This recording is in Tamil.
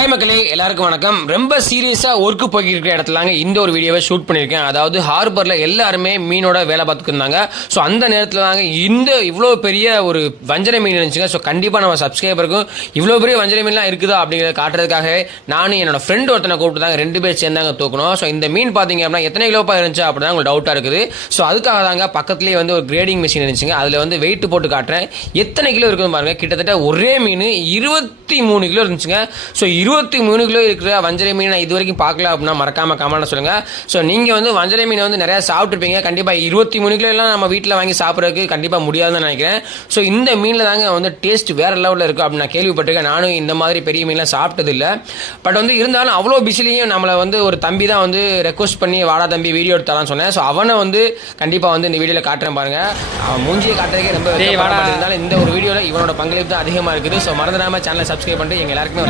ஹாய் மக்களே, எல்லாருக்கும் வணக்கம். ரொம்ப சீரியஸாக ஒர்க்கு போய்க்கிருக்கிற இடத்துலாங்க இந்த ஒரு வீடியோவை ஷூட் பண்ணியிருக்கேன். அதாவது ஹார்பரில் எல்லாருமே மீனோட வேலை பார்த்துட்டு இருந்தாங்க. ஸோ அந்த நேரத்தில் தாங்க இவ்வளோ பெரிய ஒரு வஞ்சரை மீன் இருந்துச்சுங்க. ஸோ கண்டிப்பாக நம்ம சப்ஸ்கிரைபருக்கும் இவ்வளோ பெரிய வஞ்சரை மீன்லாம் இருக்குதா அப்படிங்கிறத காட்டுறதுக்காகவே நானும் என்னோட ஃப்ரெண்டு ஒருத்தனை கூப்பிட்டு தாங்க 2 பேர் சேர்ந்தாங்க தூக்கணும். ஸோ இந்த மீன் பார்த்தீங்க அப்படின்னா எத்தனை கிலோப்பா இருந்துச்சு அப்படின்னா உங்களுக்கு டவுட்டாக இருக்குது. ஸோ அதுக்காக தாங்க பக்கத்துலேயே வந்து ஒரு கிரேடிங் மிஷின் இருந்துச்சுங்க. அதில் வந்து வெயிட் போட்டு காட்டுறேன். எத்தனை கிலோ இருக்குன்னு பாருங்க. கிட்டத்தட்ட ஒரே மீன் 23 கிலோ இருந்துச்சுங்க. ஸோ 23 கிலோ இருக்கிற வஞ்சரை மீன் நான் இது வரைக்கும் பார்க்கல அப்படின்னா மறக்காம கமெண்ட்ல சொல்லுங்க. ஸோ நீங்கள் வந்து வஞ்சரை மீனை வந்து நிறையா சாப்பிட்ருப்பீங்க. கண்டிப்பாக 23 கிலோ எல்லாம் நம்ம வீட்டில் வாங்கி சாப்பிட்றதுக்கு கண்டிப்பாக முடியாதுன்னு நினைக்கிறேன். ஸோ இந்த மீனில் தாங்க வந்து டேஸ்ட் வேற லெவலில் இருக்கும் அப்படின்னு நான் கேள்விப்பட்டிருக்கேன். நானும் இந்த மாதிரி பெரிய மீன்லாம் சாப்பிட்டது இல்லை. பட் வந்து இருந்தாலும் அவ்வளோ பிஸிலையும் நம்மளை வந்து ஒரு தம்பி தான் வந்து ரெக்வஸ்ட் பண்ணி வாடா தம்பி வீடியோ எடுத்தாலான்னு சொன்னேன். ஸோ அவனை வந்து கண்டிப்பாக வந்து இந்த வீடியோவில் காட்டுறேன் பாருங்க. அவன் மூஞ்சியை காட்டுறதுக்கே ரொம்ப இருந்தாலும் இந்த ஒரு வீடியோவில் இவனோட பங்களிப்பு தான் அதிகமாக இருக்குது. ஸோ மறந்துடாம சேனலை சப்ஸ்கிரைப் பண்ணிட்டு எங்க எல்லாருக்குமே